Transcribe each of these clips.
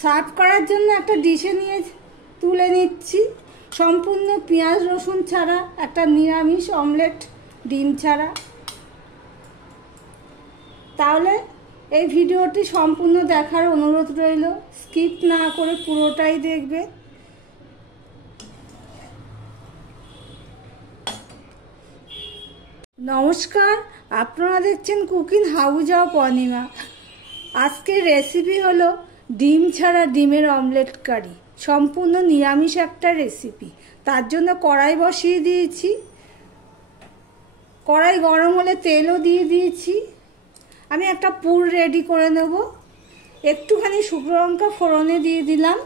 Serve করার জন্য একটা ডিশে নিয়ে তুলে নিচ্ছি। সম্পূর্ণ পেঁয়াজ রসুন ছাড়া একটা নিরামিষ অমলেট, ডিম ছাড়া। তাহলে এই ভিডিওটি সম্পূর্ণ দেখার অনুরোধ রইল, স্কিপ না করে পুরোটাই দেখবে। নমস্কার, আপনারা দেখছেন কুকিং হাউস অফ অনিমা। আজকের রেসিপি হলো ডিম ছাড়া ডিমের অমলেট কারি। সম্পূর্ণ নিরামিষ একটা রেসিপি। তার জন্য কড়াই বসিয়ে দিয়েছি। কড়াই গরম হলে তেলও দিয়ে দিয়েছি। আমি একটা পুর রেডি করে নেব। একটুখানি শুকনো লঙ্কা ফোড়নে দিয়ে দিলাম।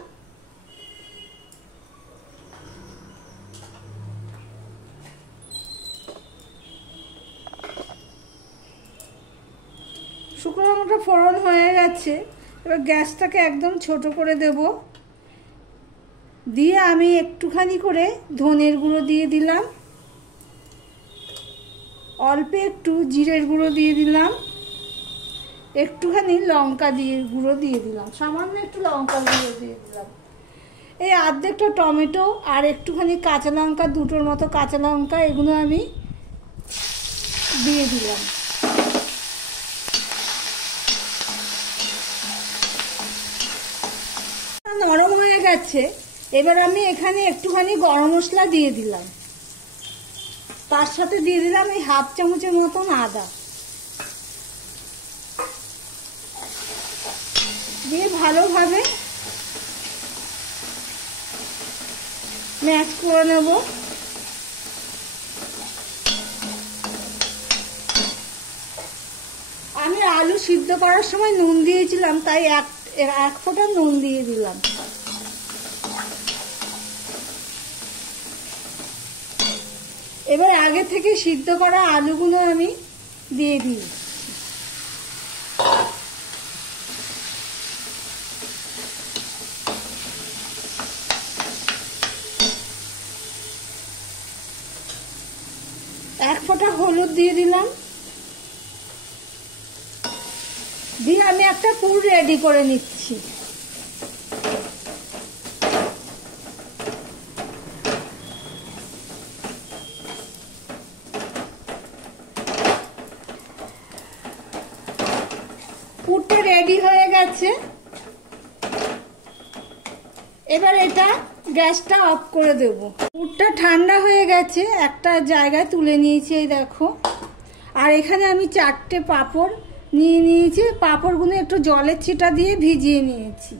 শুকনো লঙ্কাটা ফোড়ন হয়ে গেছে। এবার গ্যাসটাকে একদম ছোট করে দেব। দিয়ে আমি একটুখানি করে ধনের গুঁড়ো দিয়ে দিলাম, অল্প একটু জিরের গুঁড়ো দিয়ে দিলাম, একটুখানি লঙ্কা গুঁড়ো দিয়ে দিলাম, সামান্য একটু লঙ্কা গুঁড়ো দিয়ে দিলাম। এই অর্ধেকটা টমেটো আর একটুখানি কাঁচা লঙ্কা, দুটোর মতো কাঁচা লঙ্কা, এগুলো আমি দিয়ে দিলাম। নরম হয়ে গেছে। এবার আমি এখানে একটুখানি গরম মশলা দিয়ে দিলাম। তার সাথে দিয়ে দিলাম এই হাফ চামচের মতন আদা। দিয়ে ভালোভাবে ম্যাশ করে নেব। আমি আলু সিদ্ধ করার সময় নুন দিয়েছিলাম, তাই এক ফোঁটা নুন দিয়ে দিলাম। এবার আগে থেকে সিদ্ধ করা আলুগুলো আমি দিয়ে দিই। এক ফোঁটা হলুদ দিয়ে দিলাম। দিয়ে আমি একটা পুর রেডি করে নিচ্ছি। পুরটা রেডি হয়ে গেছে। এবার এটা গ্যাসটা অফ করে দেব। পুরটা ঠান্ডা হয়ে গেছে, একটা জায়গায় তুলে নিয়েছি, এই দেখো। আর এখানে আমি 4টে পাঁপড় নিয়ে নিয়েছি। পাঁপড়গুলো একটু জলের ছিটা দিয়ে ভিজিয়ে নিয়েছি।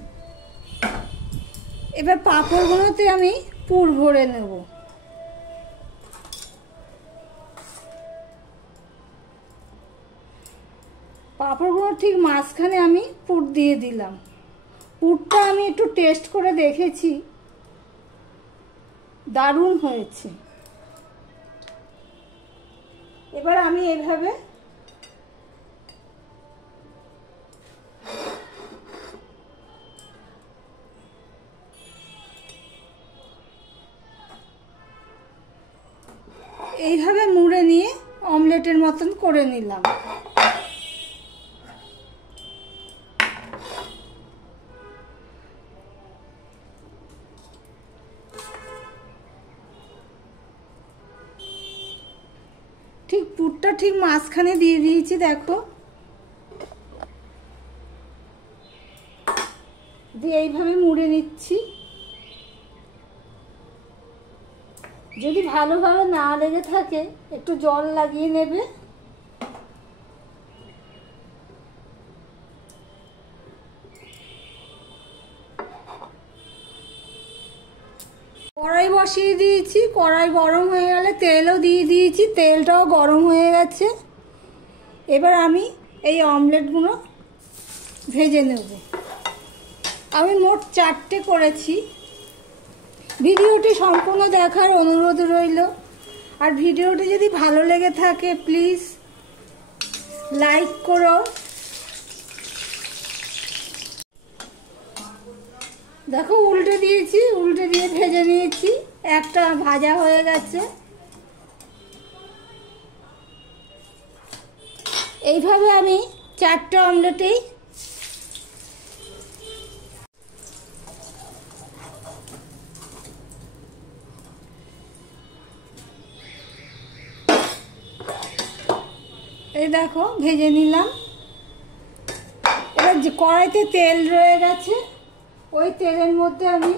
এবার পাঁপড়গুলোতে আমি পুর ভরে নেব। পাঁপড়গুলো ঠিক মাঝখানে আমি পুর দিয়ে দিলাম। পুরটা আমি একটু টেস্ট করে দেখেছি, দারুণ হয়েছে। এবার আমি এভাবে মুড়ে নিয়ে অমলেটের মতন করে নিলাম। ঠিক পুরটা ঠিক মাঝখানে দিয়ে দিয়েছি, দেখো। দিয়ে এইভাবে মুড়ে নিচ্ছি। যদি ভালোভাবে না লেগে থাকে একটু জল লাগিয়ে নেবে। কড়াই বসিয়ে দিয়েছি। কড়াই গরম হয়ে গেলে তেলও দিয়ে দিয়েছি। তেলটাও গরম হয়ে গেছে। এবার আমি এই অমলেটগুলো ভেজে নেব। আমি মোট 4টে করেছি। ভিডিওটি সম্পূর্ণ দেখার অনুরোধ রইল। আর ভিডিওটি যদি ভালো লেগে থাকে প্লিজ লাইক করো। দেখো উল্টে দিয়েছি, উল্টে দিয়ে ভেজে নিয়েছি। একটা ভাজা হয়ে গেছে। এইভাবে আমি 4টে অমলেটেই এই দেখো ভেজে নিলাম। এবার যে কড়াইতে তেল রয়ে গেছে, ওই তেলের মধ্যে আমি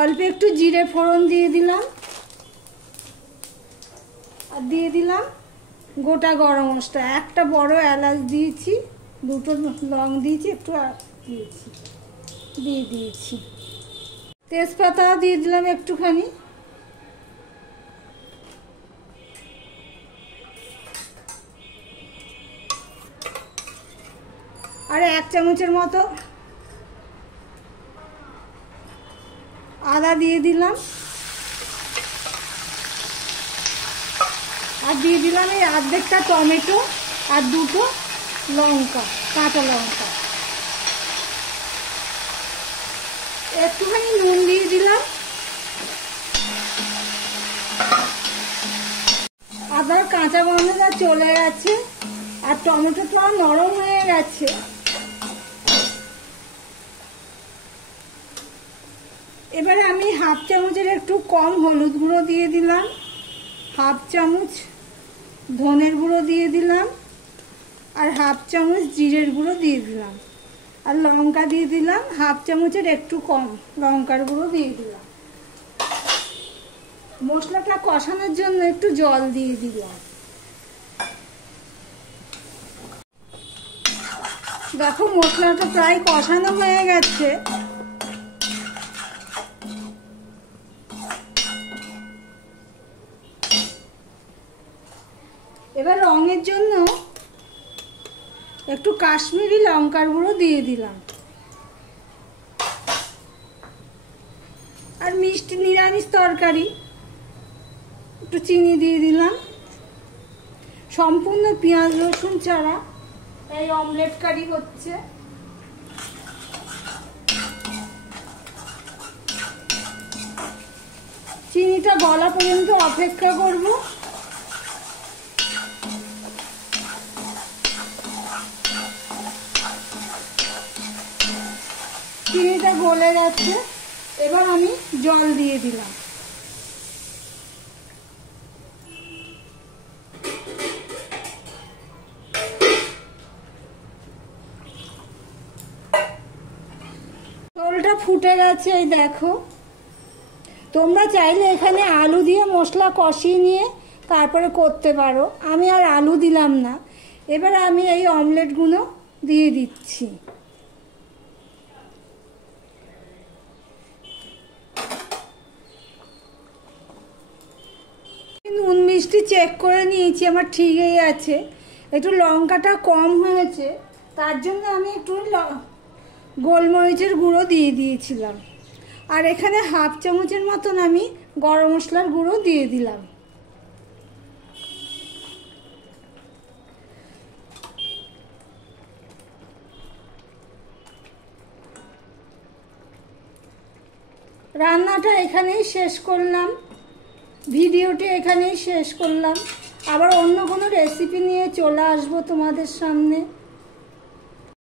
অল্প একটু জিরে ফোড়ন দিয়ে দিলাম, আর দিয়ে দিলাম গোটা গরম মশলা। একটা বড় এলাচ দিয়েছি, দুটো লং দিয়েছি, একটু দিয়েছি তেজপাতা দিয়ে দিলাম একটুখানি, আর 1 চামচের মতো আদা দিয়ে দিলাম, আর দিয়ে দিলাম এই অর্ধেকটা টমেটো আর দুটো লঙ্কা, কাঁচা লঙ্কা। একটুখানি নুন দিয়ে দিলাম। আদার কাঁচা গন্ধটা চলে গেছে আর টমেটো তো নরম হয়ে গেছে। এবারে আমি 1/2 চামচের একটু কম হলুদ গুঁড়ো দিয়ে দিলাম, 1/2 চামচ ধনের গুঁড়ো দিয়ে দিলাম, আর 1/2 চামচ জিরের গুঁড়ো দিয়ে দিলাম, আর লঙ্কা দিয়ে দিলাম 1/2 চামচের একটু কম লঙ্কার গুঁড়ো দিয়ে দিলাম। মশলাটা কষানোর জন্য একটু জল দিয়ে দিলাম। দেখো মশলাটা প্রায় কষানো হয়ে গেছে। এবার রঙের জন্য একটু কাশ্মীরি লঙ্কার গুঁড়ো দিয়ে দিলাম, আর মিষ্টি নিরামিষ তরকারি একটু চিনি দিয়ে দিলাম। সম্পূর্ণ পেঁয়াজ রসুন ছাড়া এই অমলেট কারি হচ্ছে। চিনিটা গলা পর্যন্ত অপেক্ষা করব। চিনিটা গলে যাচ্ছে, এবার আমি জল দিয়ে দিলাম। ঝোলটা ফুটে গেছে, এই দেখো। তোমরা চাইলে এখানে আলু দিয়ে মশলা কষিয়ে নিয়ে তারপরে করতে পারো, আমি আর আলু দিলাম না। এবার আমি এই অমলেটগুলো দিয়ে দিচ্ছি। নুন মিষ্টি চেক করে নিয়েছি, আমার ঠিকই আছে। একটু লঙ্কাটা কম হয়েছে, তার জন্য আমি একটু গোলমরিচের গুঁড়ো দিয়ে দিয়েছিলাম, আর এখানে 1/2 চামচের মতন আমি গরম মশলার গুঁড়ো দিয়ে দিলাম। রান্নাটা এখানেই শেষ করলাম, ভিডিওটি এখানেই শেষ করলাম। আবার অন্য কোনো রেসিপি নিয়ে চলে আসবো তোমাদের সামনে।